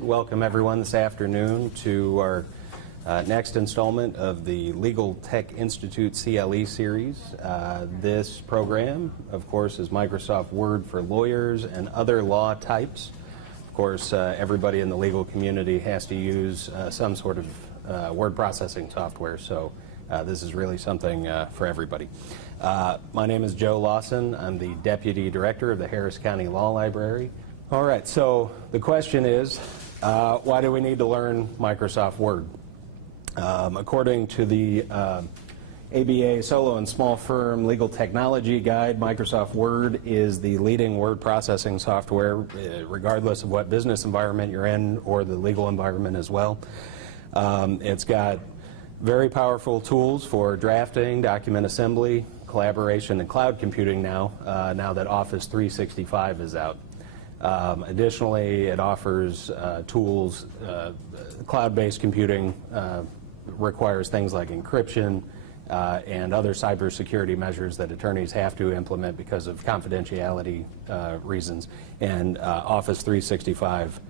Welcome everyone this afternoon to our next installment of the Legal Tech Institute CLE series. This program, of course, is Microsoft Word for lawyers and other law types. Of course, everybody in the legal community has to use some sort of word processing software, so this is really something for everybody. My name is Joe Lawson. I'm the Deputy Director of the Harris County Law Library. All right, so the question is, why do we need to learn Microsoft Word? According to the ABA Solo and Small Firm Legal Technology Guide, Microsoft Word is the leading word processing software, regardless of what business environment you're in or the legal environment as well. It's got very powerful tools for drafting, document assembly, collaboration, and cloud computing now that Office 365 is out. Additionally, it offers tools. Cloud-based computing requires things like encryption and other cybersecurity measures that attorneys have to implement because of confidentiality reasons. And Office 365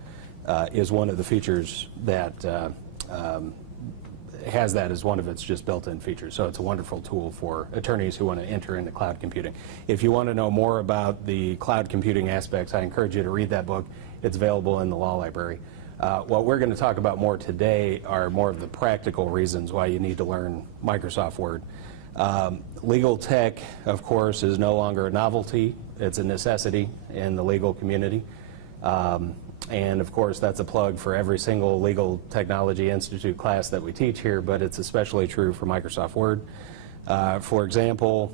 is one of the features that has that as one of its just built-in features. So it's a wonderful tool for attorneys who want to enter into cloud computing. If you want to know more about the cloud computing aspects, I encourage you to read that book. It's available in the law library. What we're going to talk about more today are more of the practical reasons why you need to learn Microsoft Word. Legal tech, of course, is no longer a novelty. It's a necessity in the legal community. And of course, that's a plug for every single Legal Technology Institute class that we teach here, but it's especially true for Microsoft Word. For example,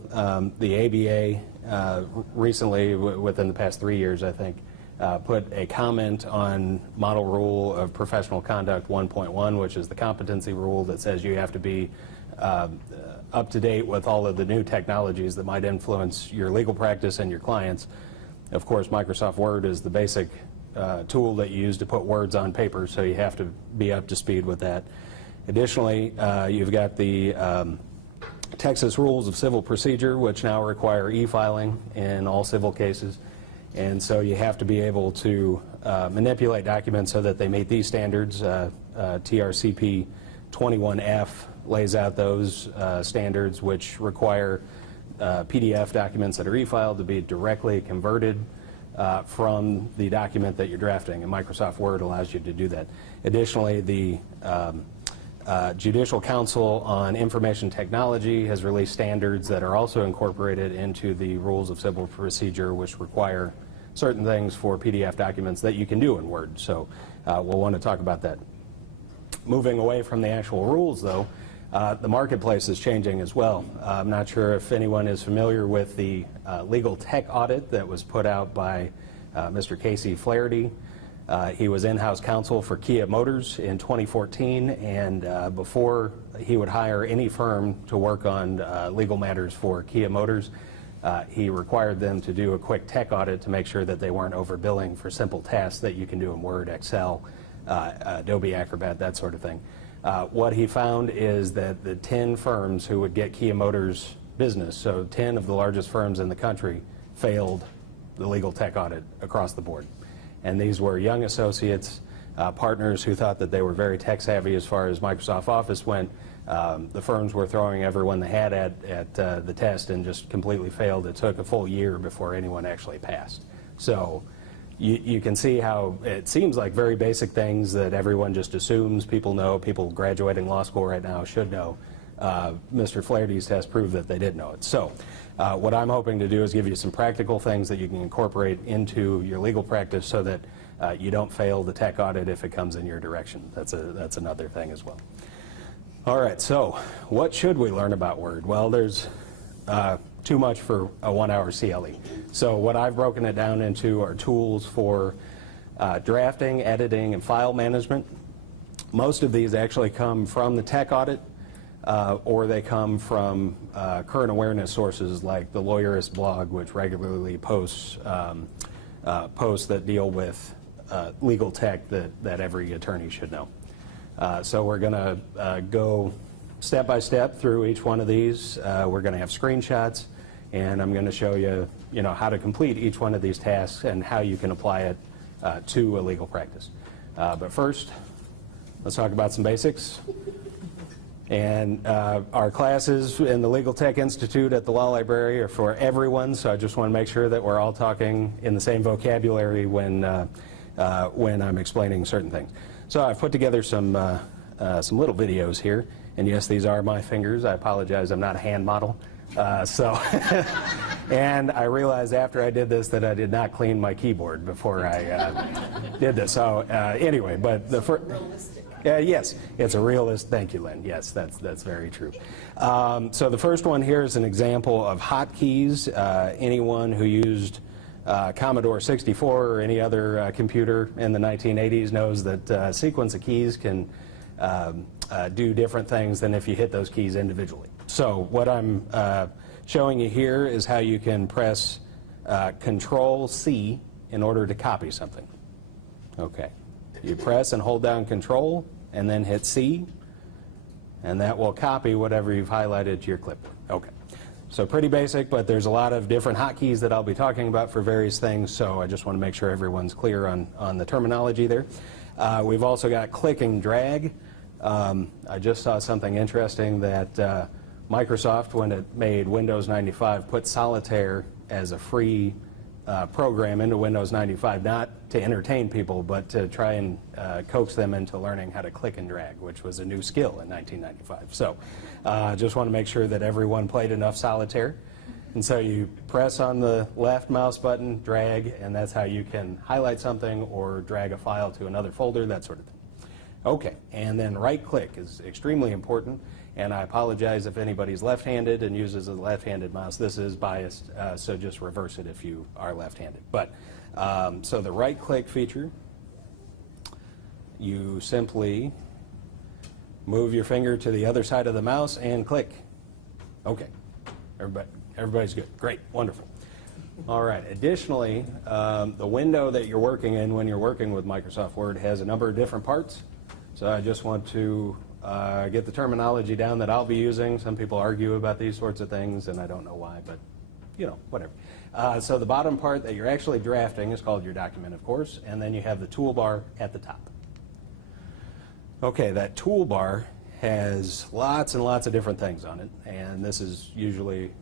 the ABA recently, within the past 3 years, I think, put a comment on Model Rule of Professional Conduct 1.1, which is the competency rule that says you have to be up to date with all of the new technologies that might influence your legal practice and your clients. Of course, Microsoft Word is the basic tool that you use to put words on paper, so you have to be up to speed with that. Additionally, you've got the Texas Rules of Civil Procedure, which now require e-filing in all civil cases, and so you have to be able to manipulate documents so that they meet these standards. TRCP 21F lays out those standards, which require PDF documents that are e-filed to be directly converted from the document that you're drafting, and Microsoft Word allows you to do that. Additionally, the Judicial Council on Information Technology has released standards that are also incorporated into the Rules of Civil Procedure, which require certain things for PDF documents that you can do in Word. So we'll want to talk about that. Moving away from the actual rules, though, the marketplace is changing as well. I'm not sure if anyone is familiar with the legal tech audit that was put out by Mr. Casey Flaherty. He was in-house counsel for Kia Motors in 2014, and before he would hire any firm to work on legal matters for Kia Motors, he required them to do a quick tech audit to make sure that they weren't overbilling for simple tasks that you can do in Word, Excel, Adobe Acrobat, that sort of thing. What he found is that the 10 firms who would get Kia Motors business, so 10 of the largest firms in the country, failed the legal tech audit across the board. And these were young associates, partners who thought that they were very tech savvy as far as Microsoft Office went. The firms were throwing everyone they had at the test and just completely failed. It took a full year before anyone actually passed. So you can see how it seems like very basic things that everyone just assumes people know. People graduating law school right now should know. Mr. Flaherty's test proved that they did know it. So what I'm hoping to do is give you some practical things that you can incorporate into your legal practice so that you don't fail the tech audit if it comes in your direction. That's another thing as well. All right, so what should we learn about Word? Well, there's too much for a 1-hour CLE. So what I've broken it down into are tools for drafting, editing, and file management. Most of these actually come from the tech audit, or they come from current awareness sources like the Lawyerist blog, which regularly posts posts that deal with legal tech that every attorney should know. So we're going to go step by step through each one of these. We're going to have screenshots, and I'm going to show you, how to complete each one of these tasks and how you can apply it to a legal practice. But first, let's talk about some basics. And our classes in the Legal Tech Institute at the Law Library are for everyone, so I just want to make sure that we're all talking in the same vocabulary when I'm explaining certain things. So I've put together some little videos here, and yes, these are my fingers. I apologize, I'm not a hand model. And I realized after I did this that I did not clean my keyboard before I did this. So anyway, but the first... yes, it's a realist. Thank you, Lynn. Yes, that's very true. So the first one here is an example of hotkeys. Anyone who used Commodore 64 or any other computer in the 1980s knows that a sequence of keys can do different things than if you hit those keys individually. So what I'm showing you here is how you can press Control-C in order to copy something. Okay. You press and hold down Control and then hit C, and that will copy whatever you've highlighted to your clipboard. Okay. So pretty basic, but there's a lot of different hotkeys that I'll be talking about for various things, so I just want to make sure everyone's clear on the terminology there. We've also got click and drag. I just saw something interesting that Microsoft, when it made Windows 95, put Solitaire as a free program into Windows 95, not to entertain people, but to try and coax them into learning how to click and drag, which was a new skill in 1995. So just want to make sure that everyone played enough Solitaire. And so you press on the left mouse button, drag, and that's how you can highlight something or drag a file to another folder, that sort of thing. Okay, and then right-click is extremely important. And I apologize if anybody's left-handed and uses a left-handed mouse. This is biased, so just reverse it if you are left-handed. But so the right-click feature, you simply move your finger to the other side of the mouse and click. Okay, everybody's good. Great, wonderful. All right. Additionally, the window that you're working in when you're working with Microsoft Word has a number of different parts. So I just want to get the terminology down that I'll be using. Some people argue about these sorts of things, and I don't know why, but you know, whatever. So the bottom part that you're actually drafting is called your document, of course, and then you have the toolbar at the top. Okay, that toolbar has lots and lots of different things on it, and this is usually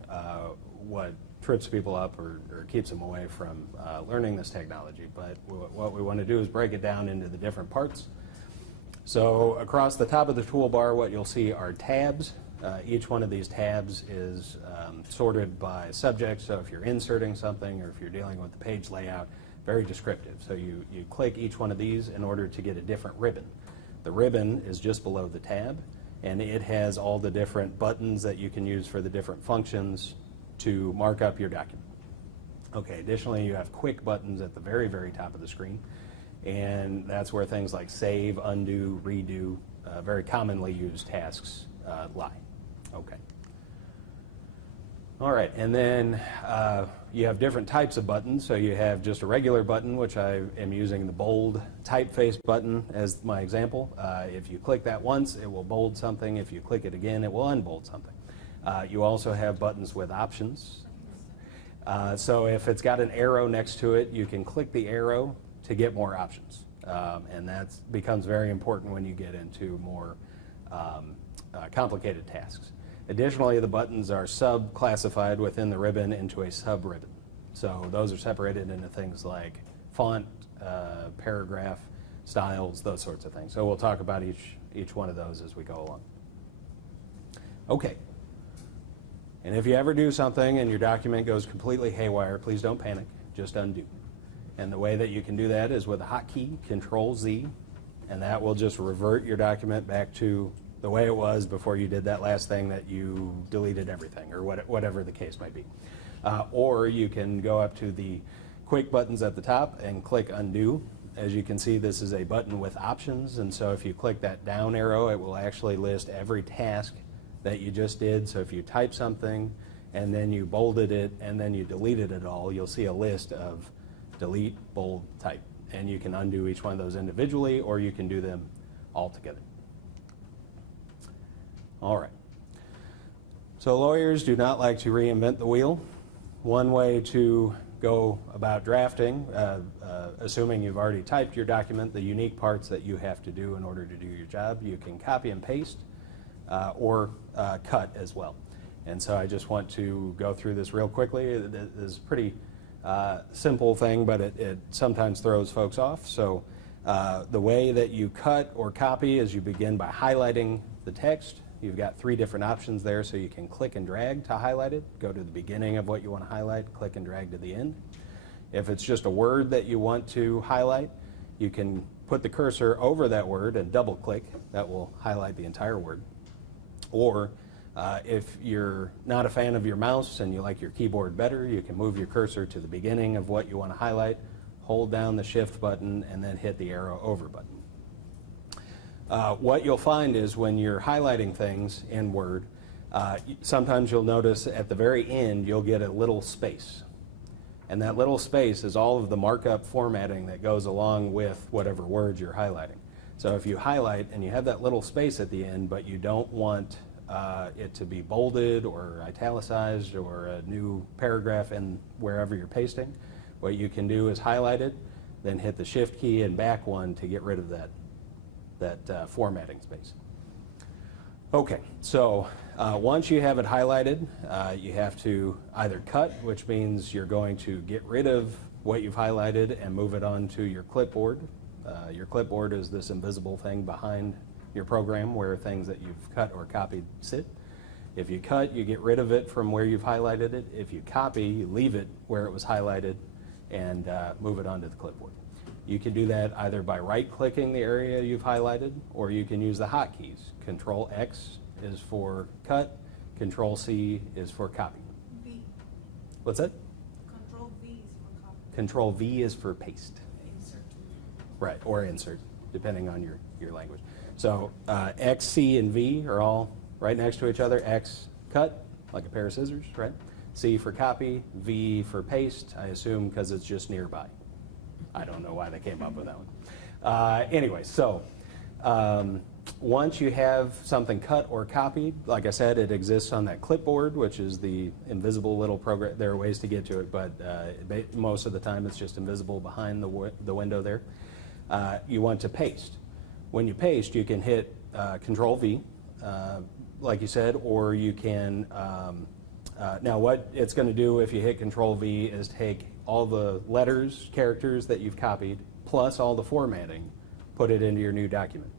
what trips people up or keeps them away from learning this technology. But what we want to do is break it down into the different parts. So across the top of the toolbar, what you'll see are tabs. Each one of these tabs is sorted by subject, so if you're inserting something or if you're dealing with the page layout, very descriptive. So you click each one of these in order to get a different ribbon. The ribbon is just below the tab, and it has all the different buttons that you can use for the different functions to mark up your document. Okay, additionally, you have quick buttons at the very, very top of the screen. And that's where things like save, undo, redo, very commonly used tasks lie. Okay. All right, and then you have different types of buttons. So you have just a regular button, which I am using the bold typeface button as my example. If you click that once, it will bold something. If you click it again, it will unbold something. You also have buttons with options. So if it's got an arrow next to it, you can click the arrow to get more options. And that becomes very important when you get into more complicated tasks. Additionally, the buttons are sub-classified within the ribbon into a sub-ribbon. So those are separated into things like font, paragraph, styles, those sorts of things. So we'll talk about each one of those as we go along. Okay. And if you ever do something and your document goes completely haywire, please don't panic, just undo. And the way that you can do that is with a hotkey, Control-Z, and that will just revert your document back to the way it was before you did that last thing that you deleted everything, or whatever the case might be. Or you can go up to the quick buttons at the top and click Undo. As you can see, this is a button with options, and so if you click that down arrow, it will actually list every task that you just did. So if you type something, and then you bolded it, and then you deleted it all, you'll see a list of delete, bold, type. And you can undo each one of those individually, or you can do them all together. All right. So lawyers do not like to reinvent the wheel. One way to go about drafting, assuming you've already typed your document, the unique parts that you have to do in order to do your job, you can copy and paste or cut as well. And so I just want to go through this real quickly. It is a pretty simple thing, but it sometimes throws folks off. So the way that you cut or copy is you begin by highlighting the text. You've got 3 different options there, so you can click and drag to highlight it. Go to the beginning of what you want to highlight, click and drag to the end. If it's just a word that you want to highlight, you can put the cursor over that word and double click. That will highlight the entire word. Or if you're not a fan of your mouse and you like your keyboard better, you can move your cursor to the beginning of what you want to highlight, hold down the shift button, and then hit the arrow over button. What you'll find is when you're highlighting things in Word, sometimes you'll notice at the very end you'll get a little space. And that little space is all of the markup formatting that goes along with whatever word you're highlighting. So if you highlight and you have that little space at the end, but you don't want it to be bolded or italicized or a new paragraph in wherever you're pasting, what you can do is highlight it, then hit the shift key and back one to get rid of that formatting space. Okay, so once you have it highlighted, you have to either cut, which means you're going to get rid of what you've highlighted and move it onto your clipboard. Your clipboard is this invisible thing behind your program where things that you've cut or copied sit. If you cut, you get rid of it from where you've highlighted it. If you copy, you leave it where it was highlighted and move it onto the clipboard. You can do that either by right-clicking the area you've highlighted, or you can use the hotkeys. Control-X is for cut, Control-C is for copy. V. What's that? Control-V is for copy. Control-V is for paste. Insert. Right, or insert, depending on your language. So X, C, and V are all right next to each other. X, cut, like a pair of scissors, right? C for copy, V for paste, I assume because it's just nearby. I don't know why they came up with that one. Anyway, so once you have something cut or copied, like I said, it exists on that clipboard, which is the invisible little program. There are ways to get to it, but most of the time it's just invisible behind the window there. You want to paste. When you paste, you can hit Control-V, like you said, or you can, now what it's going to do if you hit Control-V is take all the letters, characters that you've copied, plus all the formatting, put it into your new document.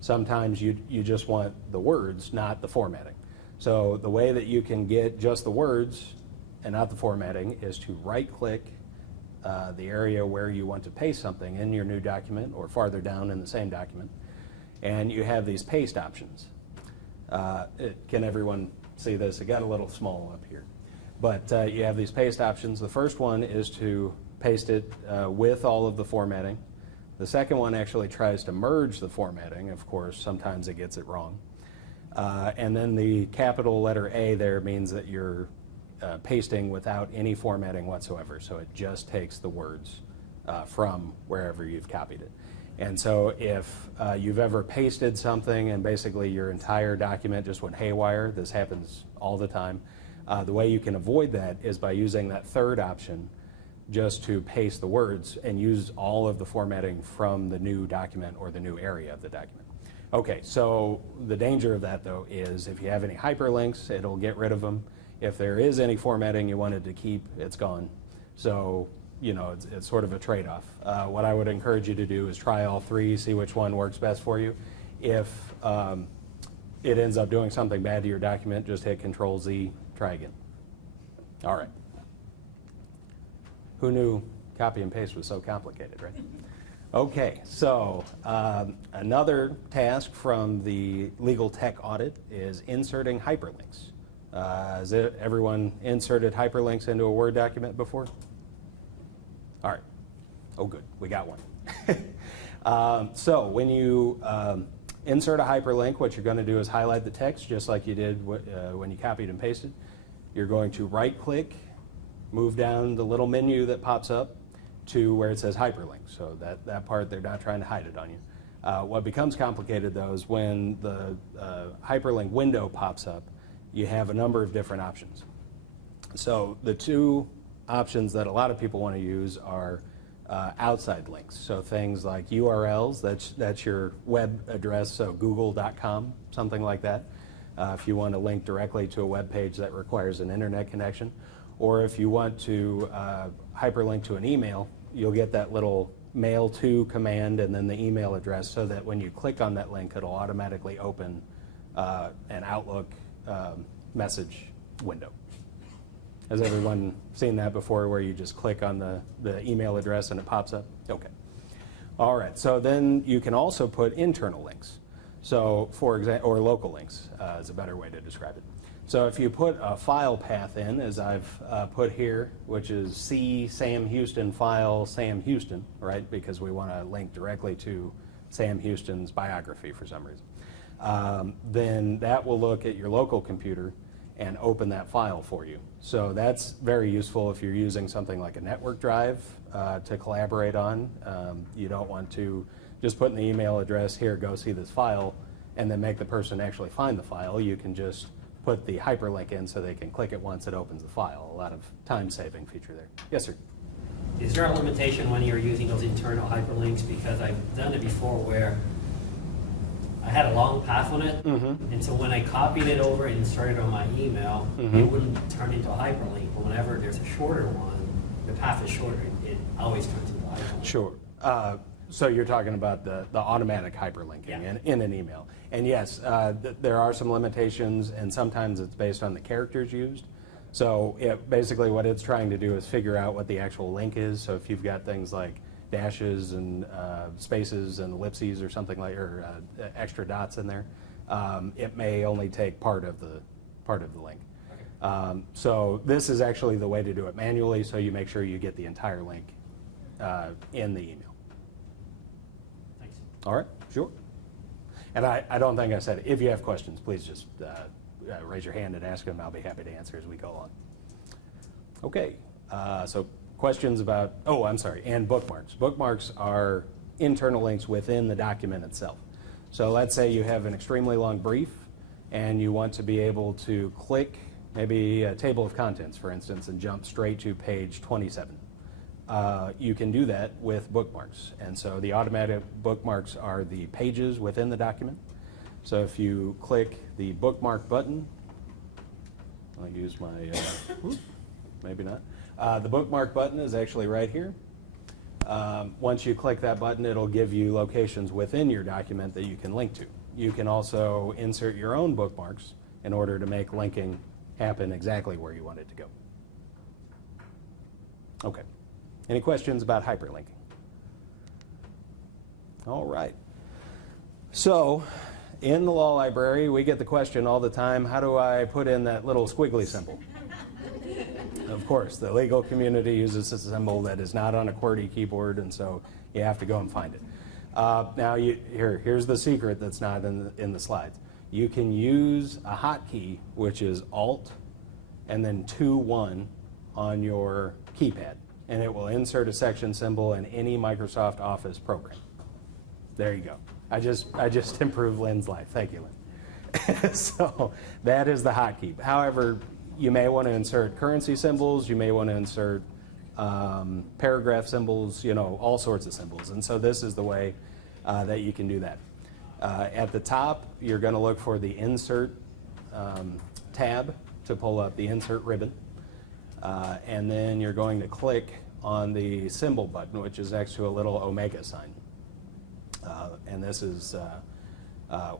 Sometimes you just want the words, not the formatting. So the way that you can get just the words and not the formatting is to right-click the area where you want to paste something in your new document or farther down in the same document, and you have these paste options. Can everyone see this? It got a little small up here. But you have these paste options. The first one is to paste it with all of the formatting. The second one actually tries to merge the formatting. Of course, sometimes it gets it wrong. And then the capital letter A there means that you're pasting without any formatting whatsoever. So it just takes the words from wherever you've copied it. And so if you've ever pasted something and basically your entire document just went haywire, this happens all the time, the way you can avoid that is by using that third option just to paste the words and use all of the formatting from the new document or the new area of the document. Okay, so the danger of that though is if you have any hyperlinks, it'll get rid of them. If there is any formatting you wanted to keep, it's gone. So, you know, it's sort of a trade-off. What I would encourage you to do is try all 3, see which one works best for you. If it ends up doing something bad to your document, just hit Control-Z, try again. All right. Who knew copy and paste was so complicated, right? Okay, so another task from the legal tech audit is inserting hyperlinks. Has everyone inserted hyperlinks into a Word document before? All right. Oh, good. We got one. So when you insert a hyperlink, what you're going to do is highlight the text just like you did when you copied and pasted. You're going to right-click, move down the little menu that pops up to where it says hyperlink. So that part, they're not trying to hide it on you. What becomes complicated, though, is when the hyperlink window pops up, you have a number of different options. So the two options that a lot of people want to use are outside links. So things like URLs, that's your web address, so google.com, something like that. If you want to link directly to a web page that requires an internet connection, or if you want to hyperlink to an email, you'll get that little mail to command and then the email address, so that when you click on that link, it'll automatically open an Outlook message window. Has everyone seen that before, where you just click on the email address and it pops up? Okay. All right, so then you can also put internal links. So for example, or local links is a better way to describe it. So if you put a file path in, as I've put here, which is C Sam Houston file Sam Houston, right? Because we want to link directly to Sam Houston's biography for some reason. Then that will look at your local computer and open that file for you. So that's very useful if you're using something like a network drive to collaborate on. You don't want to just put in the email address, here, go see this file, and then make the person actually find the file. You can just put the hyperlink in so they can click it once, it opens the file. A lot of time-saving feature there. Yes, sir? Is there a limitation when you're using those internal hyperlinks? Because I've done it before where I had a long path on it, and so when I copied it over and inserted it on my email, it wouldn't turn into a hyperlink. But whenever there's a shorter one, the path is shorter, it always turns into a hyperlink. Sure. So you're talking about the automatic hyperlinking in an email. And yes, there are some limitations, and sometimes it's based on the characters used. So basically what it's trying to do is figure out what the actual link is. So if you've got things like dashes and spaces and ellipses or something like, or extra dots in there, it may only take part of the link. Okay. So this is actually the way to do it manually, so you make sure you get the entire link in the email. Thanks. All right, sure. And I don't think I said it. If you have questions, please just raise your hand and ask them. I'll be happy to answer as we go along. Okay, so questions about, and bookmarks. Bookmarks are internal links within the document itself. So let's say you have an extremely long brief and you want to be able to click maybe a table of contents, for instance, and jump straight to page 27. You can do that with bookmarks. And so the automatic bookmarks are the pages within the document. So if you click the bookmark button, I'll use my, maybe not. The bookmark button is actually right here. Once you click that button, it'll give you locations within your document that you can link to. You can also insert your own bookmarks in order to make linking happen exactly where you want it to go. Okay. Any questions about hyperlinking? All right. So in the law library, we get the question all the time, how do I put in that little squiggly symbol? Of course, the legal community uses a symbol that is not on a QWERTY keyboard, and so you have to go and find it. Now, here's the secret that's not in the slides. You can use a hotkey, which is Alt and then 2-1 on your keypad, and it will insert a section symbol in any Microsoft Office program. There you go. I just improved Lynn's life. Thank you, Lynn. So that is the hotkey. However, you may want to insert currency symbols. You may want to insert paragraph symbols. All sorts of symbols. And so this is the way that you can do that. At the top, you're going to look for the Insert tab to pull up the Insert ribbon. And then you're going to click on the symbol button, which is next to a little omega sign. And this is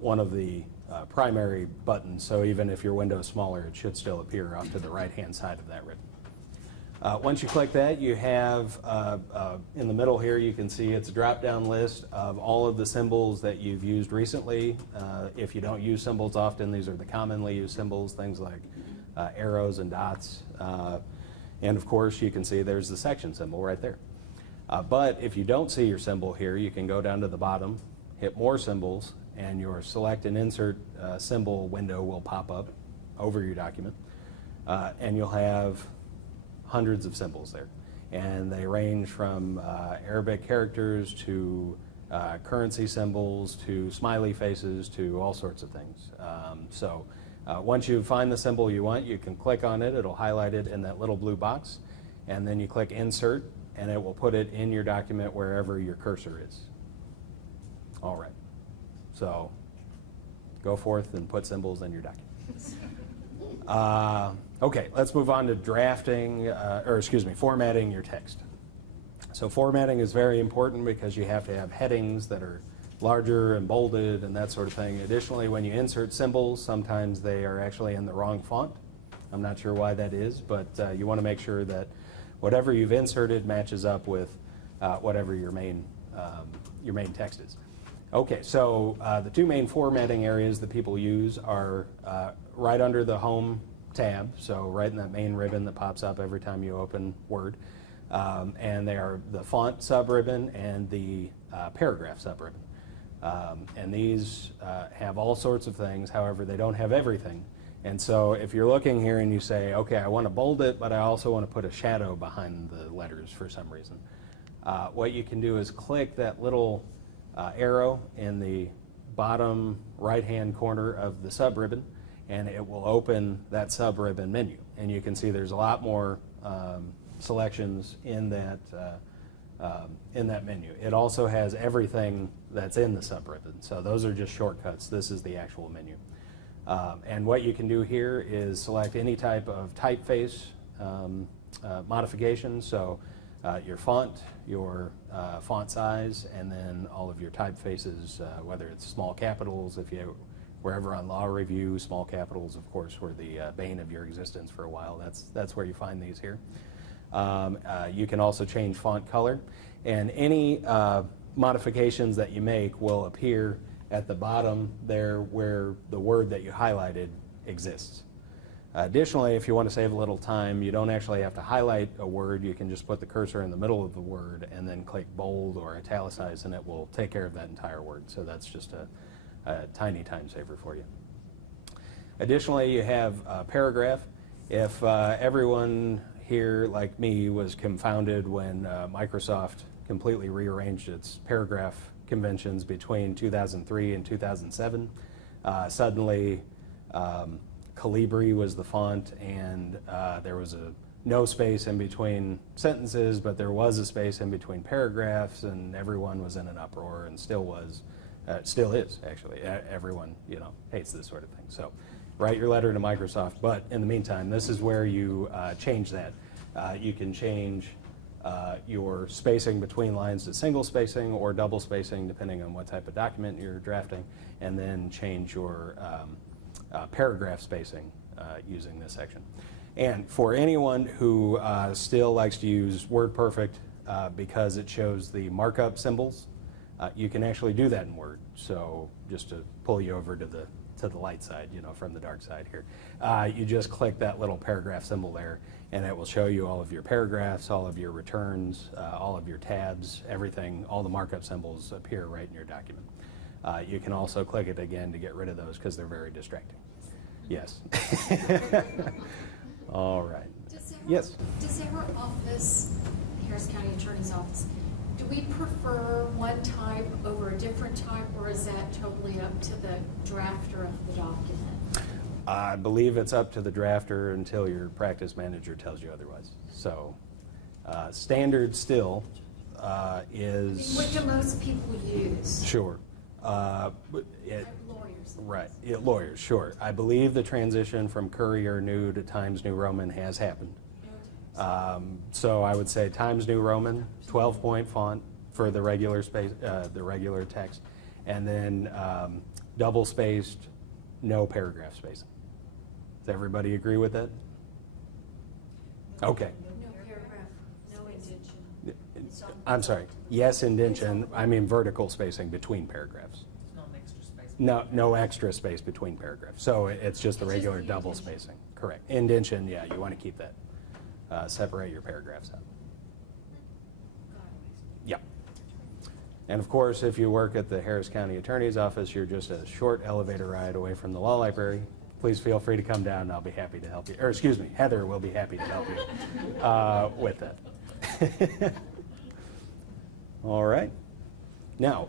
one of the primary buttons, so even if your window is smaller, it should still appear off to the right-hand side of that ribbon. Once you click that, you have, in the middle here, you can see it's a drop-down list of all of the symbols that you've used recently. If you don't use symbols often, these are the commonly used symbols, things like arrows and dots. And of course, you can see there's the section symbol right there. But if you don't see your symbol here, you can go down to the bottom, hit More Symbols, and your Select and Insert symbol window will pop up over your document. And you'll have hundreds of symbols there. And they range from Arabic characters to currency symbols to smiley faces to all sorts of things. Once you find the symbol you want, you can click on it. It'll highlight it in that little blue box. and then you click Insert, and it will put it in your document wherever your cursor is. All right. So go forth and put symbols in your document. Okay, let's move on to formatting your text. So formatting is very important because you have to have headings that are larger and bolded and that sort of thing. Additionally, when you insert symbols, sometimes they are actually in the wrong font. I'm not sure why that is, but you want to make sure that whatever you've inserted matches up with whatever your main text is. Okay, so the two main formatting areas that people use are right under the Home tab, so right in that main ribbon that pops up every time you open Word. And they are the font sub-ribbon and the paragraph sub-ribbon. And these have all sorts of things, however, they don't have everything. And so if you're looking here and you say, okay, I want to bold it, but I also want to put a shadow behind the letters for some reason, what you can do is click that little arrow in the bottom right-hand corner of the sub-ribbon, and it will open that sub-ribbon menu. And you can see there's a lot more selections in that menu. It also has everything that's in the sub-ribbon. So those are just shortcuts. This is the actual menu. And what you can do here is select any type of typeface modification. So your font, your font size, and then all of your typefaces, whether it's small capitals, if you were ever on law review, small capitals, of course, were the bane of your existence for a while. That's where you find these here. You can also change font color, and any modifications that you make will appear at the bottom there where the word that you highlighted exists. Additionally, if you want to save a little time, you don't actually have to highlight a word. You can just put the cursor in the middle of the word and then click bold or italicize, and it will take care of that entire word. So that's just a tiny time saver for you. Additionally, you have a paragraph. If everyone here, like me, was confounded when Microsoft completely rearranged its paragraph conventions between 2003 and 2007. Suddenly, Calibri was the font, and there was no space in between sentences, but there was a space in between paragraphs, and everyone was in an uproar, and still is, actually. Everyone, hates this sort of thing. So write your letter to Microsoft, but in the meantime, this is where you change that. You can change your spacing between lines to single spacing or double spacing, depending on what type of document you're drafting, and then change your paragraph spacing using this section. And for anyone who still likes to use WordPerfect because it shows the markup symbols, you can actually do that in Word. So just to pull you over to the light side, from the dark side here. You just click that little paragraph symbol there, and it will show you all of your paragraphs, all of your returns, all of your tabs, everything, all the markup symbols appear right in your document. You can also click it again to get rid of those because they're very distracting. Yes. All right. Yes? Does our office, Harris County Attorney's Office, do we prefer one type over a different type, or is that totally up to the drafter of the document? I believe it's up to the drafter until your practice manager tells you otherwise. So standard still is... What do most people use? Sure. Lawyers. Right. Yeah, lawyers, sure. I believe the transition from Courier New to Times New Roman has happened. So I would say Times New Roman, 12-point font for the regular space, the regular text, and then double-spaced, no paragraph spacing. Does everybody agree with that? Okay. No paragraph, no indentation. I'm sorry. Yes, indentation. I mean vertical spacing between paragraphs. No extra space between paragraphs. So it's just the regular double spacing. Correct. Indentation, yeah, you want to keep that. Separate your paragraphs out. Yep. And of course, if you work at the Harris County Attorney's Office, you're just a short elevator ride away from the law library. Please feel free to come down and I'll be happy to help you. Or excuse me, Heather will be happy to help you with that. All right. Now,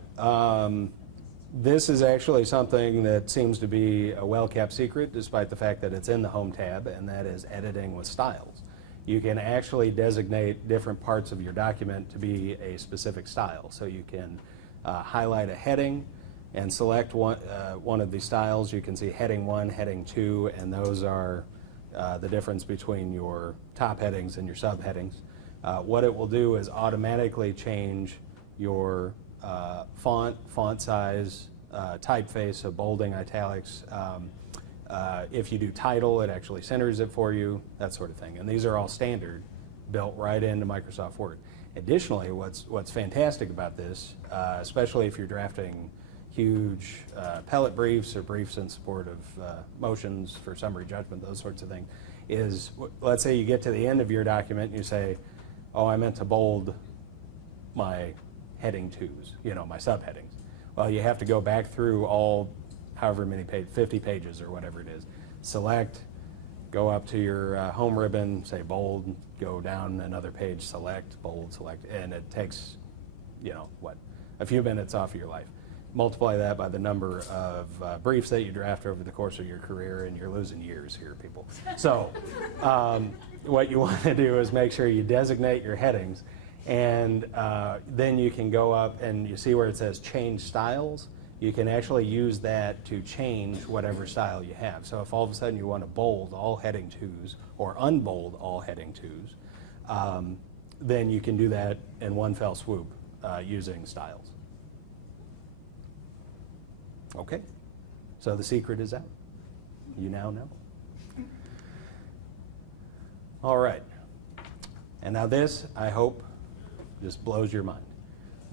this is actually something that seems to be a well-kept secret, despite the fact that it's in the Home tab, and that is editing with styles. you can actually designate different parts of your document to be a specific style. So you can highlight a heading and select one of these styles. You can see heading 1, heading 2, and those are the difference between your top headings and your subheadings. What it will do is automatically change your font size, typeface, so bolding, italics. If you do title, it actually centers it for you, that sort of thing. And these are all standard, built right into Microsoft Word. Additionally, what's fantastic about this, especially if you're drafting huge appellate briefs or briefs in support of motions for summary judgment, those sorts of things, is let's say you get to the end of your document and you say, oh, I meant to bold my heading 2s, my subheadings. Well, you have to go back through all however many pages, 50 pages or whatever it is, select, go up to your home ribbon, say bold, go down another page, select, bold, select, and it takes, a few minutes off of your life. Multiply that by the number of briefs that you draft over the course of your career, and you're losing years here, people. So what you want to do is make sure you designate your headings, and then you can go up and you see where it says change styles. You can actually use that to change whatever style you have. So if all of a sudden you want to bold all heading 2s or unbold all heading 2s, then you can do that in one fell swoop using styles. Okay, so the secret is out. You now know. All right, and now this, I hope, just blows your mind.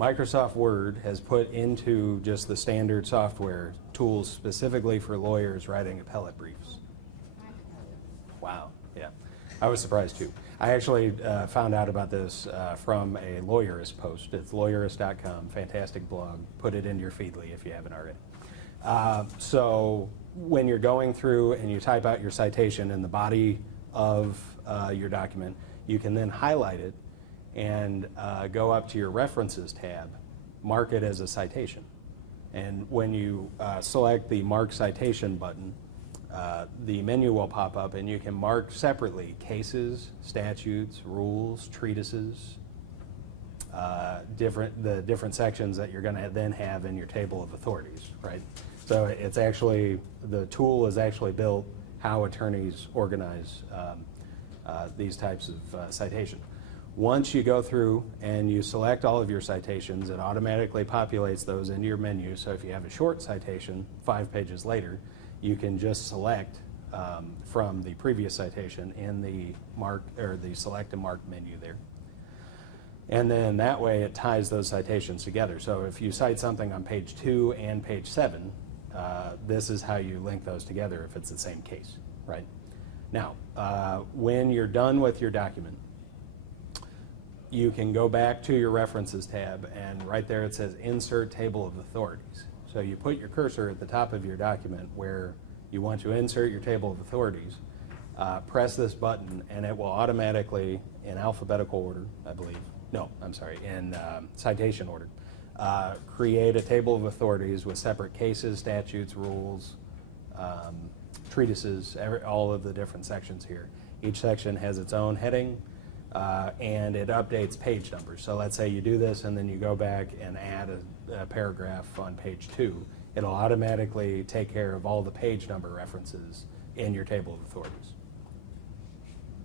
Microsoft Word has put into just the standard software tools specifically for lawyers writing appellate briefs. Wow, yeah. I was surprised too. I actually found out about this from a Lawyerist post. It's lawyerist.com, fantastic blog. Put it into your Feedly if you haven't already. So when you're going through and you type out your citation in the body of your document, you can then highlight it and go up to your References tab, mark it as a citation. And when you select the Mark Citation button, the menu will pop up and you can mark separately cases, statutes, rules, treatises, the different sections that you're going to then have in your table of authorities, right? So it's actually, the tool is actually built how attorneys organize these types of citations. Once you go through and you select all of your citations, it automatically populates those into your menu. So if you have a short citation 5 pages later, you can just select from the previous citation in the mark or the select and mark menu there. And then that way it ties those citations together. So if you cite something on page 2 and page 7, this is how you link those together if it's the same case, right? Now, when you're done with your document, you can go back to your References tab, and right there it says Insert Table of Authorities. So you put your cursor at the top of your document where you want to insert your table of authorities, press this button, and it will automatically, in alphabetical order, I believe, no, I'm sorry, in citation order, create a table of authorities with separate cases, statutes, rules, treatises, all of the different sections here. Each section has its own heading, and it updates page numbers. So let's say you do this and then you go back and add a paragraph on page 2. It'll automatically take care of all the page number references in your table of authorities.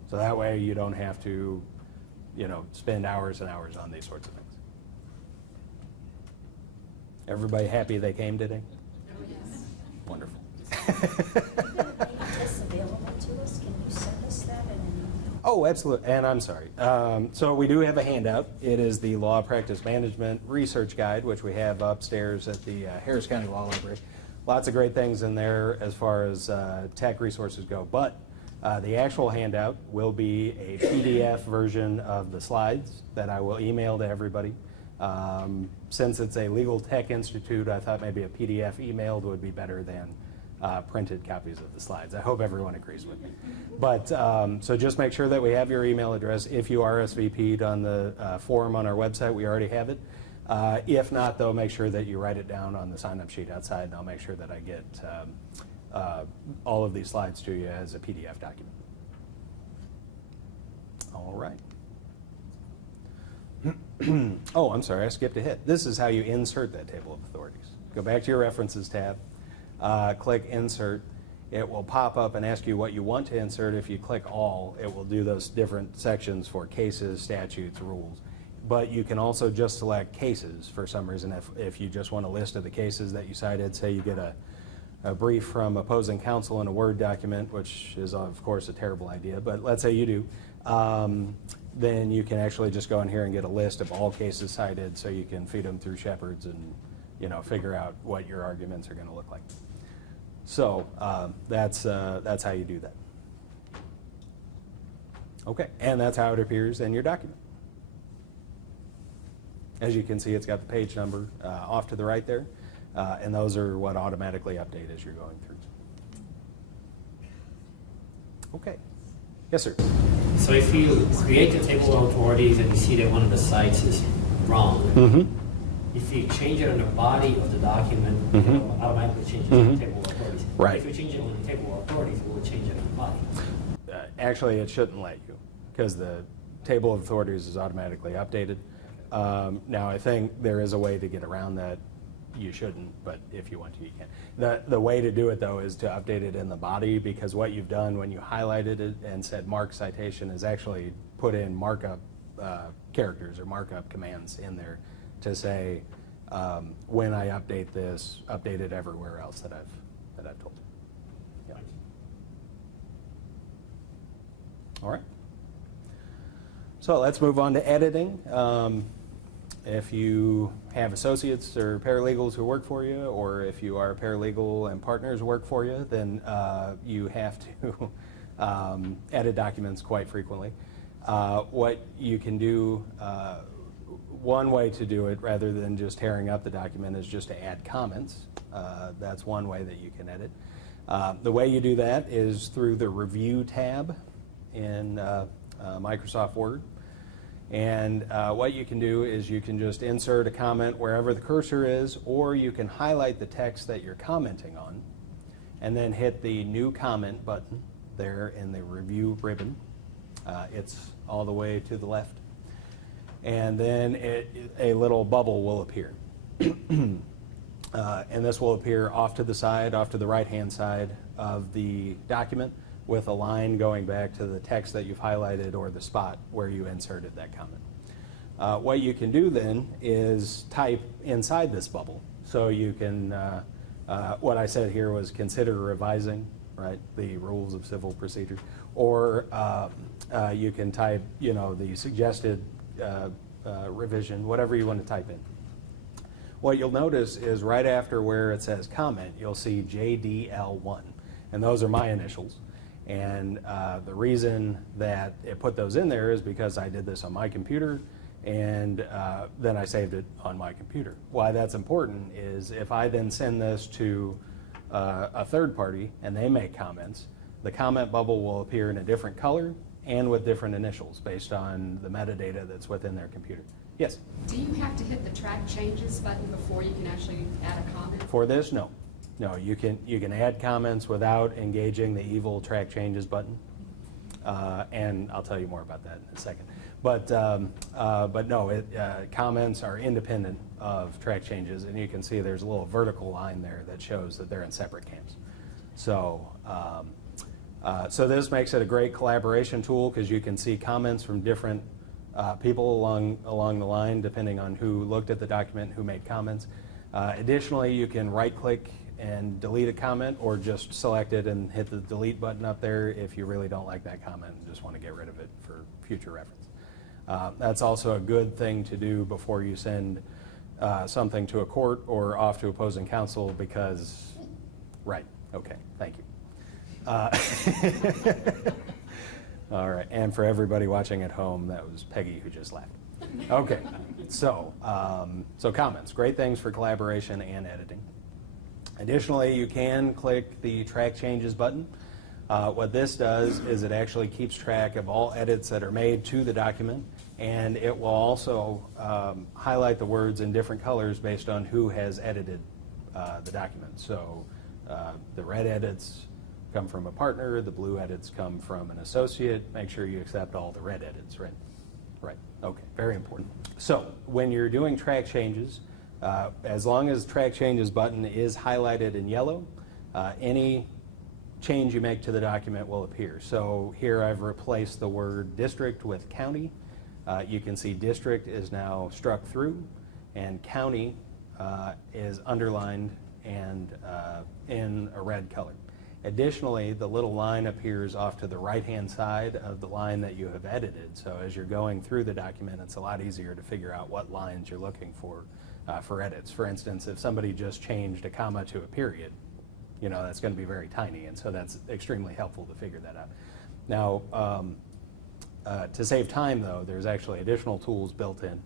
So that way you don't have to, spend hours and hours on these sorts of things. Everybody happy they came today? Yes. Wonderful. Make this available to us. Can you send us that in an email? Oh, absolutely. And I'm sorry. So we do have a handout. It is the Law Practice Management Research Guide, which we have upstairs at the Harris County Law Library. Lots of great things in there as far as tech resources go. But the actual handout will be a PDF version of the slides that I will email to everybody. Since it's a Legal Tech Institute, I thought maybe a PDF emailed would be better than printed copies of the slides. I hope everyone agrees with me. But so just make sure that we have your email address. If you RSVP'd on the forum on our website, we already have it. If not, though, make sure that you write it down on the sign-up sheet outside, and I'll make sure that I get all of these slides to you as a PDF document. All right. Oh, I'm sorry, I skipped ahead. This is how you insert that table of authorities. Go back to your References tab, click Insert. It will pop up and ask you what you want to insert. If you click All, it will do those different sections for cases, statutes, rules. But you can also just select cases for some reason. If you just want a list of the cases that you cited, say you get a brief from opposing counsel in a Word document, which is of course a terrible idea, but let's say you do, then you can actually just go in here and get a list of all cases cited, so you can feed them through Shepherds and figure out what your arguments are going to look like. So that's how you do that. Okay, and that's how it appears in your document. As you can see, it's got the page number off to the right there, and those are what automatically update as you're going through. Okay. Yes, sir. So if you create the table of authorities and you see that one of the sites is wrong, if you change it on the body of the document, it will automatically change it to the table of authorities. Right. If you change it on the table of authorities, it will change it on the body. Actually, it shouldn't let you, because the table of authorities is automatically updated. Now, I think there is a way to get around that. You shouldn't, but if you want to, you can. The way to do it, though, is to update it in the body, because what you've done when you highlighted it and said mark citation is actually put in markup characters or markup commands in there to say, when I update this, update it everywhere else that I've told you. Yeah. All right. So let's move on to editing. If you have associates or paralegals who work for you, or if you are a paralegal and partners who work for you, then you have to edit documents quite frequently. What you can do, one way to do it rather than just tearing up the document is just to add comments. That's one way that you can edit. The way you do that is through the Review tab in Microsoft Word. And what you can do is you can just insert a comment wherever the cursor is, or you can highlight the text that you're commenting on, and then hit the New Comment button there in the Review ribbon. It's all the way to the left. And then a little bubble will appear. And this will appear off to the side, off to the right-hand side of the document, with a line going back to the text that you've highlighted or the spot where you inserted that comment. What you can do then is type inside this bubble. So you can, what I said here was consider revising, right, the rules of civil procedure. Or you can type, the suggested revision, whatever you want to type in. What you'll notice is right after where it says comment, you'll see JDL1. And those are my initials. And the reason that it put those in there is because I did this on my computer, and then I saved it on my computer. Why that's important is if I then send this to a third party and they make comments, the comment bubble will appear in a different color and with different initials based on the metadata that's within their computer. Yes? Do you have to hit the track changes button before you can actually add a comment? For this, no. No, you can add comments without engaging the evil track changes button, and I'll tell you more about that in a second. But no, comments are independent of track changes, and you can see there's a little vertical line there that shows that they're in separate camps. So, so this makes it a great collaboration tool because you can see comments from different people along the line, depending on who looked at the document, who made comments. Additionally, you can right-click and delete a comment, or just select it and hit the delete button up there if you really don't like that comment and just want to get rid of it for future reference. That's also a good thing to do before you send something to a court or off to opposing counsel because, right, okay, thank you. All right, and for everybody watching at home, that was Peggy who just laughed. Okay, so comments, great things for collaboration and editing. Additionally, you can click the Track Changes button. What this does is it actually keeps track of all edits that are made to the document, and it will also highlight the words in different colors based on who has edited the document. So the red edits come from a partner, the blue edits come from an associate. Make sure you accept all the red edits, right? Right, okay, very important. So when you're doing track changes, as long as track changes button is highlighted in yellow, any change you make to the document will appear. So here I've replaced the word district with county. You can see district is now struck through, and county is underlined and in a red color. Additionally, the little line appears off to the right-hand side of the line that you have edited. So as you're going through the document, it's a lot easier to figure out what lines you're looking for edits. For instance, if somebody just changed a comma to a period, you know, that's going to be very tiny, and so that's extremely helpful to figure that out. Now, to save time, though, there's actually additional tools built in.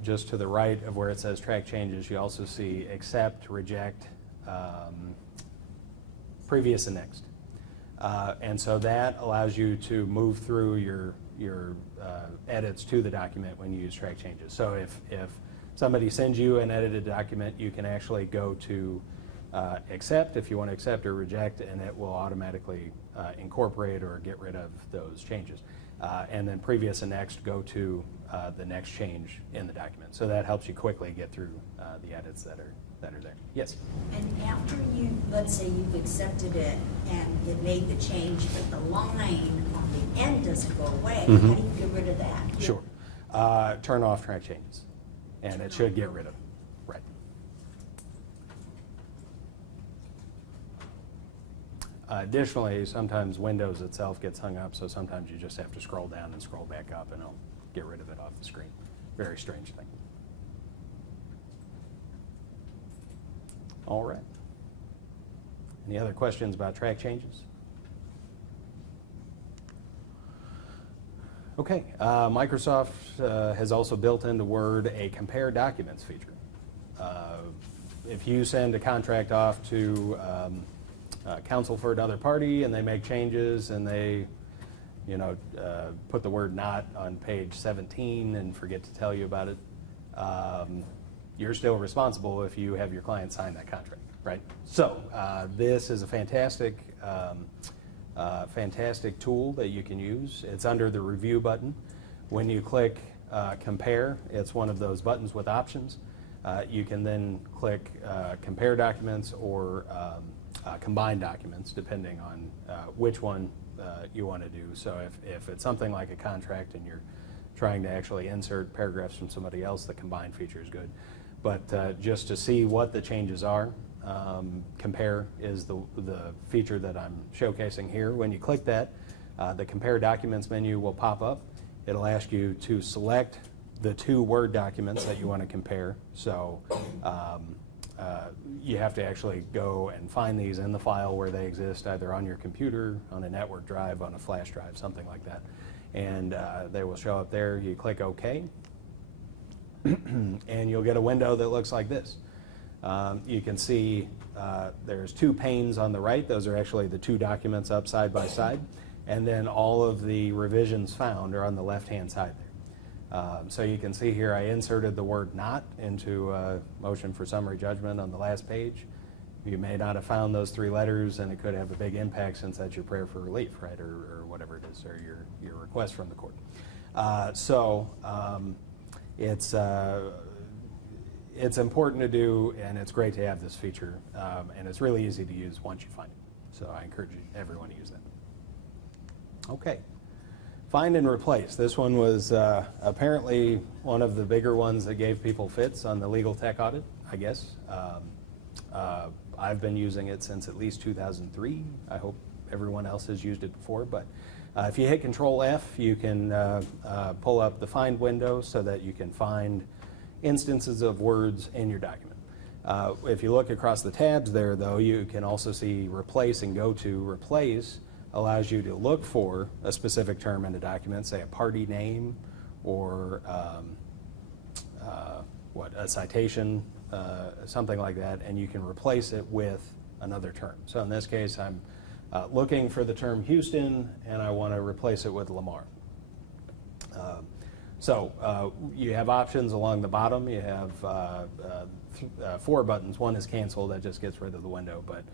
Just to the right of where it says track changes, you also see accept, reject, previous and next. And so that allows you to move through your edits to the document when you use track changes. So if somebody sends you an edited document, you can actually go to accept if you want to accept or reject, and it will automatically incorporate or get rid of those changes. And then previous and next go to the next change in the document. So that helps you quickly get through the edits that are there. Yes? And after you, let's say you've accepted it and it made the change, but the line on the end doesn't go away, how do you get rid of that? Sure. Turn off track changes, and it should get rid of them. Right. Additionally, sometimes Windows itself gets hung up, so sometimes you just have to scroll down and scroll back up, and it'll get rid of it off the screen. Very strange thing. All right. Any other questions about track changes? Okay. Microsoft has also built into Word a compare documents feature. If you send a contract off to counsel for another party and they make changes and they put the word not on page 17 and forget to tell you about it, you're still responsible if you have your client sign that contract, right? So this is a fantastic tool that you can use. It's under the review button. When you click compare, it's one of those buttons with options. You can then click compare documents or combine documents, depending on which one you want to do. So if it's something like a contract and you're trying to actually insert paragraphs from somebody else, the combine feature is good. But just to see what the changes are, compare is the feature that I'm showcasing here. When you click that, the compare documents menu will pop up. It'll ask you to select the two Word documents that you want to compare. So you have to actually go and find these in the file where they exist, either on your computer, on a network drive, on a flash drive, something like that. And they will show up there. You click OK, and you'll get a window that looks like this. You can see there's two panes on the right. Those are actually the two documents up side by side. And then all of the revisions found are on the left-hand side there. So you can see here I inserted the word not into a motion for summary judgment on the last page. You may not have found those three letters, and it could have a big impact since that's your prayer for relief, right, or whatever it is, or your request from the court. It's important to do, and it's great to have this feature, and it's really easy to use once you find it. So I encourage everyone to use that. Okay. Find and replace. This one was apparently one of the bigger ones that gave people fits on the legal tech audit, I guess. I've been using it since at least 2003. I hope everyone else has used it before. But if you hit Control F, you can pull up the Find window so that you can find instances of words in your document. If you look across the tabs there, though, you can also see Replace and go to Replace. Allows you to look for a specific term in a document, say a party name or a citation, something like that, and you can replace it with another term. So in this case, I'm looking for the term Houston, and I want to replace it with Lamar. So you have options along the bottom. You have 4 buttons. One is cancel, that just gets rid of the window, but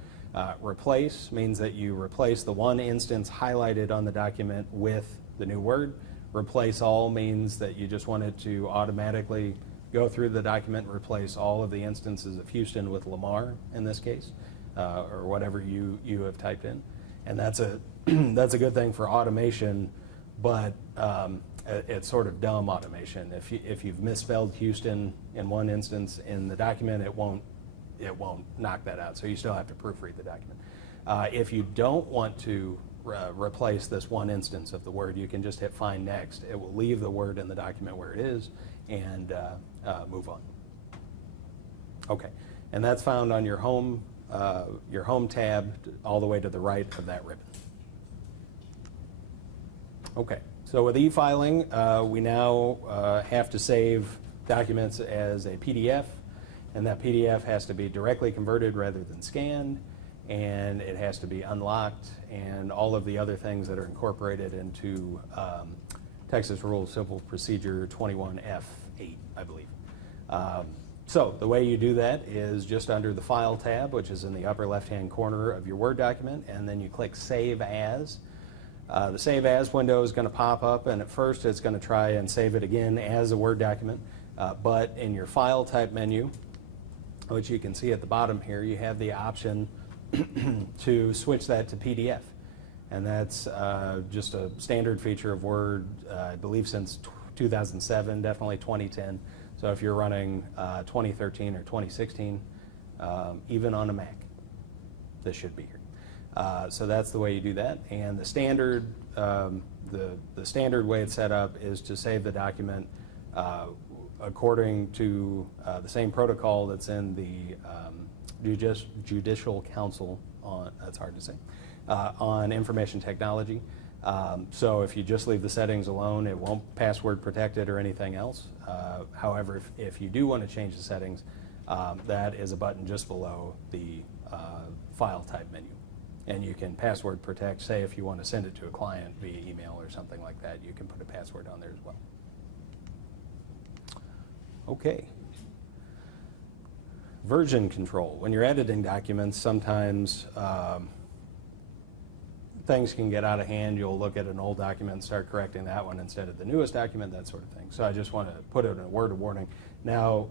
Replace means that you replace the one instance highlighted on the document with the new word. Replace all means that you just want it to automatically go through the document and replace all of the instances of Houston with Lamar in this case, or whatever you have typed in. And that's a that's a good thing for automation, but it's sort of dumb automation. If you've misspelled Houston in one instance in the document, it won't knock that out. So you still have to proofread the document. If you don't want to replace this one instance of the word, you can just hit Find Next. It will leave the word in the document where it is and move on. Okay, and that's found on your home tab all the way to the right of that ribbon. Okay, so with e-filing, we now have to save documents as a PDF, and that PDF has to be directly converted rather than scanned, and it has to be unlocked, and all of the other things that are incorporated into Texas Rules Civil Procedure 21F8, I believe. So the way you do that is just under the File tab, which is in the upper left-hand corner of your Word document, and then you click Save As. The Save As window is going to pop up, and at first it's going to try and save it again as a Word document, but in your File type menu, which you can see at the bottom here, you have the option to switch that to PDF. And that's just a standard feature of Word, I believe since 2007, definitely 2010. So if you're running 2013 or 2016, even on a Mac, this should be here. So that's the way you do that. And the standard, the standard way it's set up is to save the document according to the same protocol that's in the Judicial Council on, that's hard to say, on information technology. So if you just leave the settings alone, it won't password protect it or anything else. However, if you do want to change the settings, that is a button just below the File type menu. And you can password protect, say if you want to send it to a client via email or something like that, you can put a password on there as well. Okay. Version control. When you're editing documents, sometimes things can get out of hand. You'll look at an old document and start correcting that one instead of the newest document, that sort of thing. So I just want to put it in a word of warning. Now,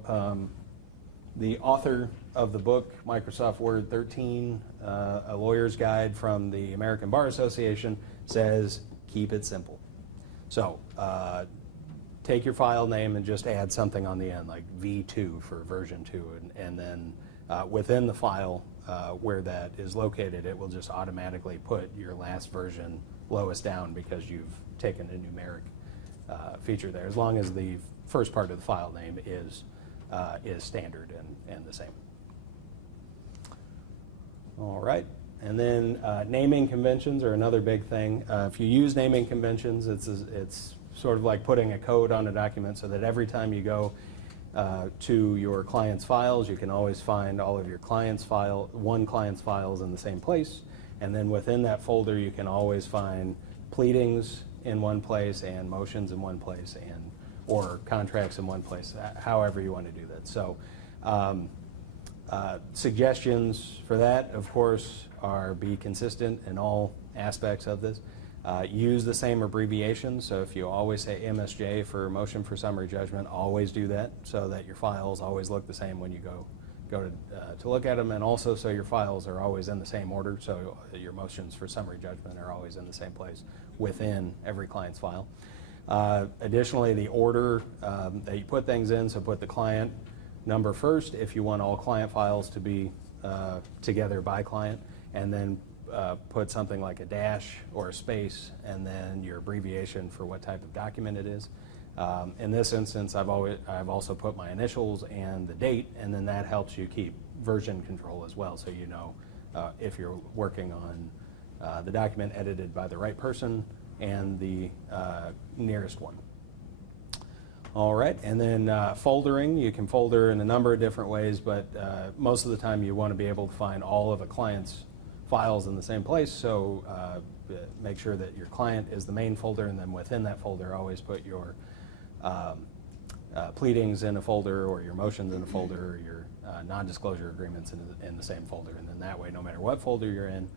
the author of the book, Microsoft Word 13, a lawyer's guide from the American Bar Association, says keep it simple. So take your file name and just add something on the end, like V2 for version 2, and then within the file where that is located, it will just automatically put your last version lowest down because you've taken a numeric feature there, as long as the first part of the file name is standard and the same. All right, and then naming conventions are another big thing. If you use naming conventions, it's sort of like putting a code on a document so that every time you go to your client's files, you can always find all of your client's files in the same place, and then within that folder you can always find pleadings in one place and motions in one place and or contracts in one place, however you want to do that. So suggestions for that, of course, are be consistent in all aspects of this. Use the same abbreviation, so if you always say MSJ for motion for summary judgment, always do that so that your files always look the same when you go to look at them, and also so your files are always in the same order, so your motions for summary judgment are always in the same place within every client's file. Additionally, the order that you put things in, so put the client number first if you want all client files to be together by client, and then put something like a dash or a space and then your abbreviation for what type of document it is. In this instance, I've also put my initials and the date, and then that helps you keep version control as well, so you know if you're working on the document edited by the right person and the nearest one. All right, and then foldering. You can folder in a number of different ways, but most of the time you want to be able to find all of a client's files in the same place, so make sure that your client is the main folder, and then within that folder always put your pleadings in a folder, or your motions in a folder, or your non-disclosure agreements in the same folder. And then that way, no matter what folder you're in,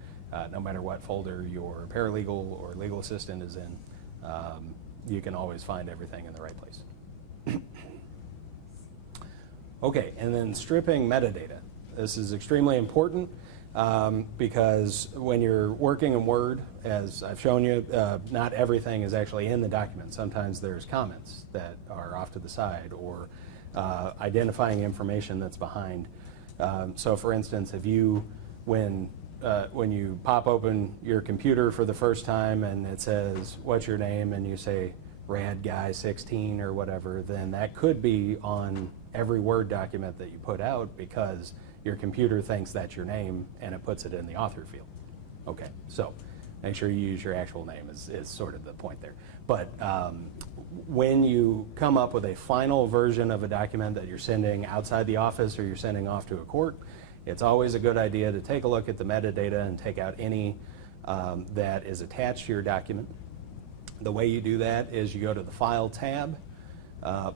no matter what folder your paralegal or legal assistant is in, you can always find everything in the right place. Okay, and then stripping metadata. This is extremely important because when you're working in Word, as I've shown you, not everything is actually in the document. Sometimes there's comments that are off to the side, or identifying information that's behind. So for instance, if you, when you pop open your computer for the first time and it says, what's your name, and you say Rad Guy 16 or whatever, then that could be on every Word document that you put out, because your computer thinks that's your name and it puts it in the author field. Okay, so make sure you use your actual name is sort of the point there. But when you come up with a final version of a document that you're sending outside the office or you're sending off to a court, it's always a good idea to take a look at the metadata and take out any that is attached to your document. The way you do that is you go to the File tab.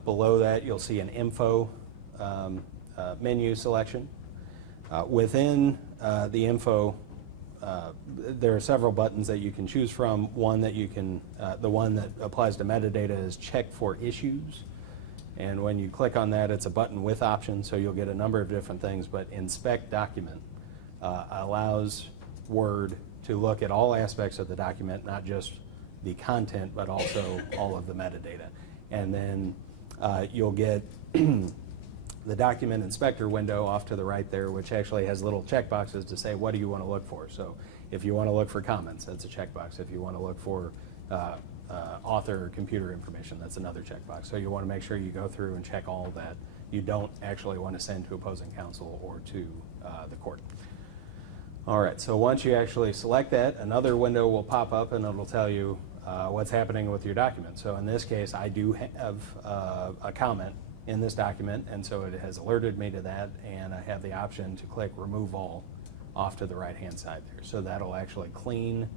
Below that, you'll see an Info menu selection. Within the Info, there are several buttons that you can choose from. One that you can, the one that applies to metadata is Check for Issues. And when you click on that, it's a button with options, so you'll get a number of different things. But Inspect Document allows Word to look at all aspects of the document, not just the content, but also all of the metadata. And then you'll get the document inspector window off to the right there, which actually has little checkboxes to say, what do you want to look for? So if you want to look for comments, that's a checkbox. If you want to look for author or computer information, that's another checkbox. So you want to make sure you go through and check all that you don't actually want to send to opposing counsel or to the court. All right, so once you actually select that, another window will pop up and it'll tell you what's happening with your document. So in this case, I do have a comment in this document, and so it has alerted me to that, and I have the option to click Remove All off to the right-hand side there. So that'll actually clean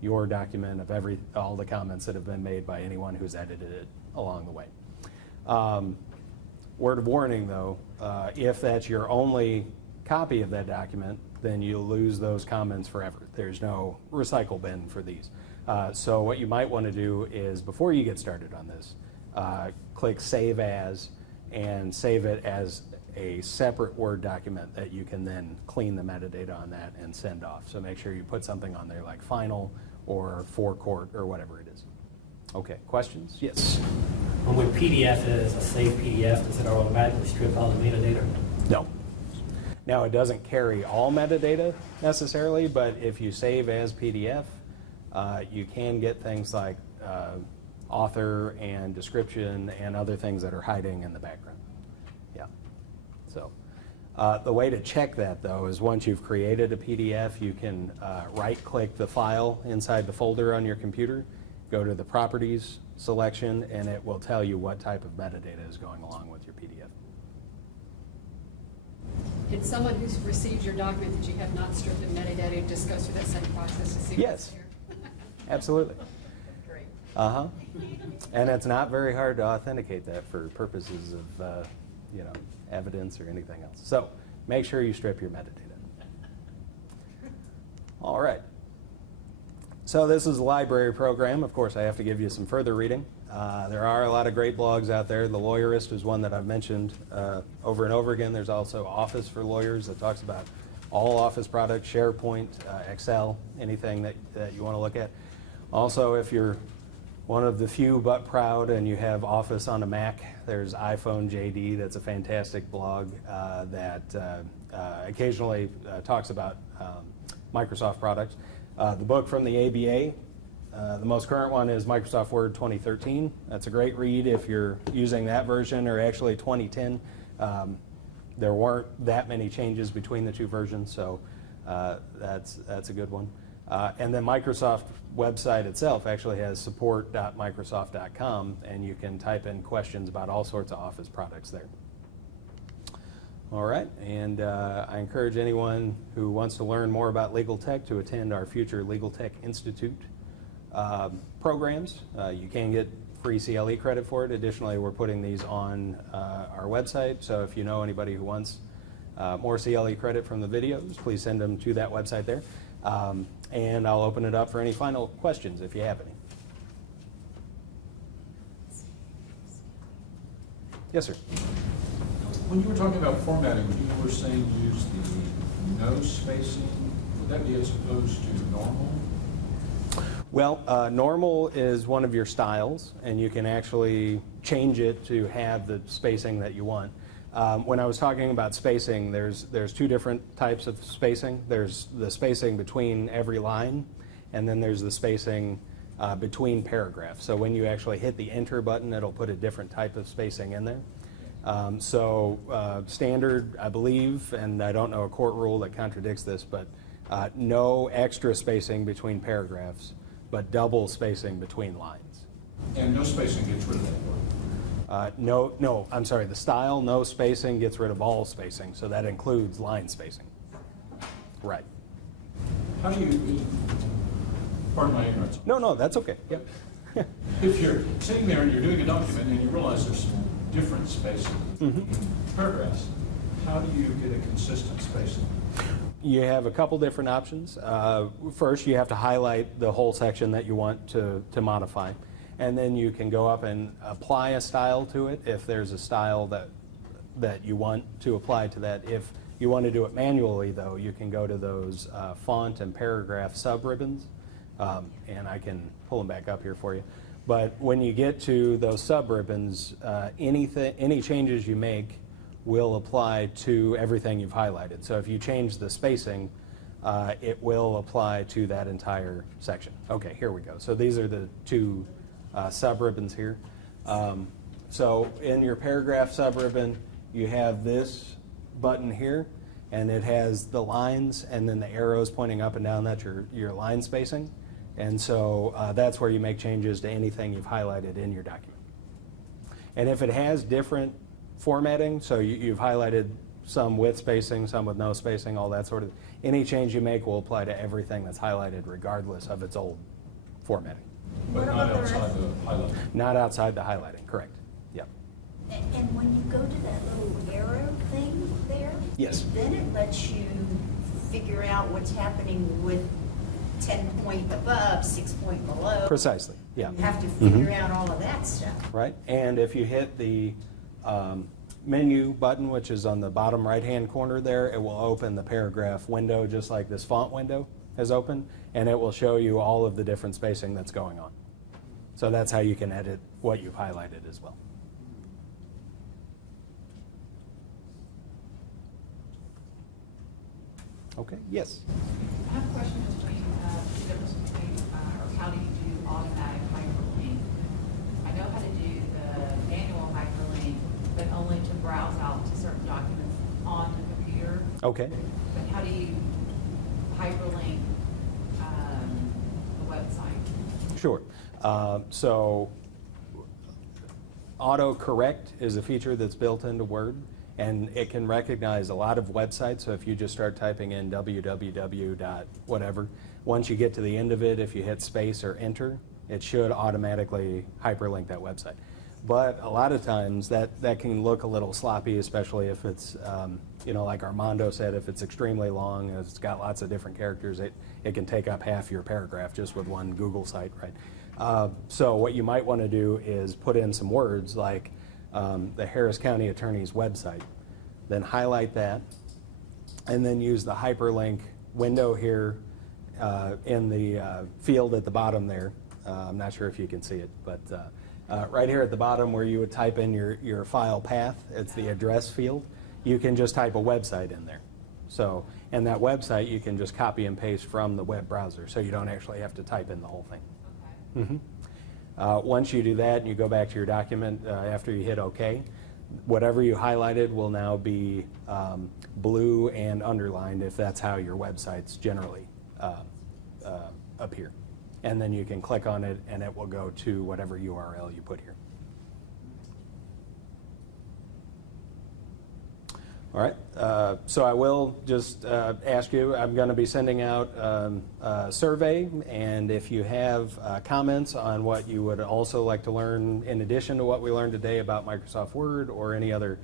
your document of all the comments that have been made by anyone who's edited it along the way. Word of warning, though, if that's your only copy of that document, then you'll lose those comments forever. There's no recycle bin for these. So what you might want to do is, before you get started on this, click Save As, and save it as a separate Word document that you can then clean the metadata on that and send off. So make sure you put something on there like final or for court or whatever it is. Okay, questions? Yes? When PDF is a saved PDF, does it automatically strip all the metadata? No. Now, it doesn't carry all metadata necessarily, but if you save as PDF, you can get things like author and description and other things that are hiding in the background. Yeah. So the way to check that, though, is once you've created a PDF, you can right-click the file inside the folder on your computer, go to the Properties selection, and it will tell you what type of metadata is going along with your PDF. Can someone who's received your document that you have not stripped of metadata just go through that same process to see Yes. what's here? Absolutely. Great. Uh-huh. And it's not very hard to authenticate that for purposes of, evidence or anything else. So make sure you strip your metadata. All right. So this is a library program. Of course, I have to give you some further reading. There are a lot of great blogs out there. The Lawyerist is one that I've mentioned over and over again. There's also Office for Lawyers that talks about all Office products, SharePoint, Excel, anything that you want to look at. Also, if you're one of the few but proud and you have Office on a Mac, there's iPhone JD. That's a fantastic blog that occasionally talks about Microsoft products. The book from the ABA, the most current one is Microsoft Word 2013. That's a great read if you're using that version, or actually 2010. There weren't that many changes between the two versions, so that's a good one. And then Microsoft website itself actually has support.microsoft.com, and you can type in questions about all sorts of Office products there. All right, and I encourage anyone who wants to learn more about legal tech to attend our future Legal Tech Institute programs. You can get free CLE credit for it. Additionally, we're putting these on our website, so if you know anybody who wants more CLE credit from the videos, please send them to that website there. And I'll open it up for any final questions if you have any. Yes, sir. When you were talking about formatting, when you were saying use the no spacing, would that be as opposed to normal? Well, normal is one of your styles, and you can actually change it to have the spacing that you want. When I was talking about spacing, there's two different types of spacing. There's the spacing between every line, and then there's the spacing between paragraphs. So when you actually hit the enter button, it'll put a different type of spacing in there. Standard, I believe, and I don't know a court rule that contradicts this, but no extra spacing between paragraphs, but double spacing between lines. And no spacing gets rid of that word. No, I'm sorry, the style no spacing gets rid of all spacing, so that includes line spacing. Right. How do you, pardon my ignorance, No, that's okay. Yep. if you're sitting there and you're doing a document and you realize there's some different spacing in paragraphs, how do you get a consistent spacing? You have a couple different options. First, you have to highlight the whole section that you want to modify. And then you can go up and apply a style to it if there's a style that you want to apply to that. If you want to do it manually, though, you can go to those font and paragraph sub-ribbons. And I can pull them back up here for you. But when you get to those sub-ribbons, any changes you make will apply to everything you've highlighted. So if you change the spacing, it will apply to that entire section. Okay, here we go. So these are the two sub-ribbons here. So in your paragraph sub-ribbon, you have this button here, and it has the lines and then the arrows pointing up and down. That's your line spacing. And so that's where you make changes to anything you've highlighted in your document. And if it has different formatting, so you've highlighted some with spacing, some with no spacing, all that sort of, any change you make will apply to everything that's highlighted regardless of its old formatting. But not outside the highlight. Not outside the highlighting, correct. Yep. And when you go to that little arrow thing there, Yes. then it lets you figure out what's happening with 10 point above, 6 point below. Precisely, yeah. You have to figure out all of that stuff. Right, and if you hit the menu button, which is on the bottom right-hand corner there, it will open the paragraph window just like this font window has opened, and it will show you all of the different spacing that's going on. So that's how you can edit what you've highlighted as well. Okay, yes? I have a question between the difference between, or how do you do automatic hyperlink? I know how to do the manual hyperlink, but only to browse out to certain documents on the computer. Okay. But how do you hyperlink the website? Sure. So autocorrect is a feature that's built into Word, and it can recognize a lot of websites. So if you just start typing in www. whatever, once you get to the end of it, if you hit space or enter, it should automatically hyperlink that website. But a lot of times that can look a little sloppy, especially if it's, like Armando said, if it's extremely long, it's got lots of different characters, it can take up half your paragraph just with one Google site, right? So what you might want to do is put in some words like the Harris County Attorney's website, then highlight that, and then use the hyperlink window here in the field at the bottom there. I'm not sure if you can see it, but right here at the bottom where you would type in your file path, it's the address field, you can just type a website in there. So, and that website you can just copy and paste from the web browser, so you don't actually have to type in the whole thing. Once you do that and you go back to your document after you hit OK, whatever you highlighted will now be blue and underlined if that's how your websites generally appear. And then you can click on it and it will go to whatever URL you put here. All right, so I will just ask you, I'm going to be sending out a survey, and if you have comments on what you would also like to learn in addition to what we learned today about Microsoft Word or any other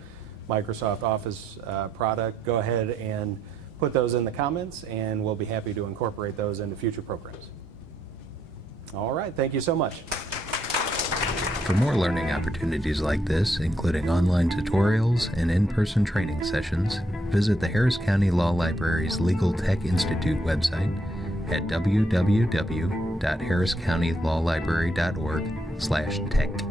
Microsoft Office product, go ahead and put those in the comments, and we'll be happy to incorporate those into future programs. All right, thank you so much. For more learning opportunities like this, including online tutorials and in-person training sessions, visit the Harris County Law Library's Legal Tech Institute website at www.harriscountylawlibrary.org/tech.